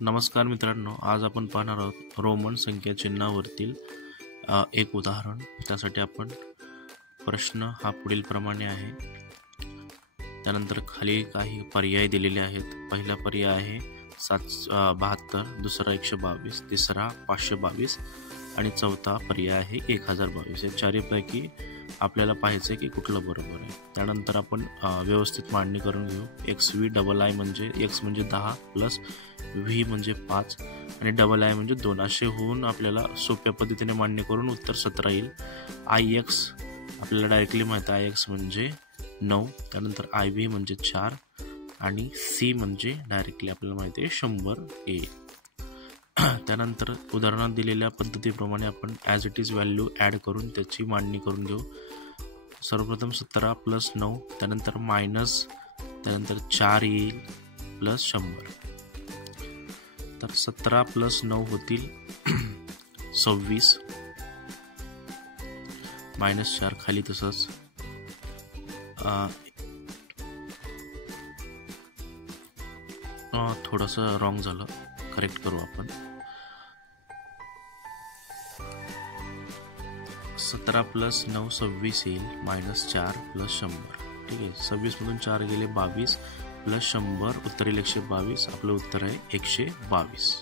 नमस्कार मित्रांनो, आज आपण पाहणार आहोत रोमन संख्या चिन्हावरील एक उदाहरण। त्यासाठी आपण प्रश्न हा पुढील प्रमाणे आहे। त्यानंतर खाली काही पर्याय दिलेले आहेत। पहिला पर्याय आहे 772, दुसरा 122, तिसरा 522 आणि चौथा पर्याय आहे 1022। या चारपैकी आपल्याला पाहायचं की कुठलं बरोबर आहे। त्यानंतर आपण व्यवस्थित मांडणी करून घेऊ। XVII म्हणजे x म्हणजे 10 प्लस v म्हणजे 5 आणि II म्हणजे 2 असे होऊन आपल्याला सोप्या पद्धतीने मांडणी करून उत्तर 17 येईल। IX आपल्याला डायरेक्टली माहिती आहे IX म्हणजे 9, त्यानंतर IV म्हणजे 4 आणि C म्हणजे डायरेक्टली आपल्याला माहिती आहे 100 येईल। त्यानंतर उदाहरणात दिलेल्या पद्धतीप्रमाणे आपण as it is value add करून त्याची मांडणी करून घेऊ। सर्वप्रथम 17 प्लस 9, त्यानंतर मायनस, त्यानंतर 4 येईल प्लस 100। तर 17 प्लस 9 होतील 26, मायनस 4 खाली तसंच, थोडंसं रॉंग झालं, करेक्ट करू आपण। 17 प्लस 9 26 येईल, मायनस 4 प्लस 100। ठीक आहे, 26 मधून 4 गेले 22 प्लस 100 उत्तर येईल 122। आपलं उत्तर आहे 122।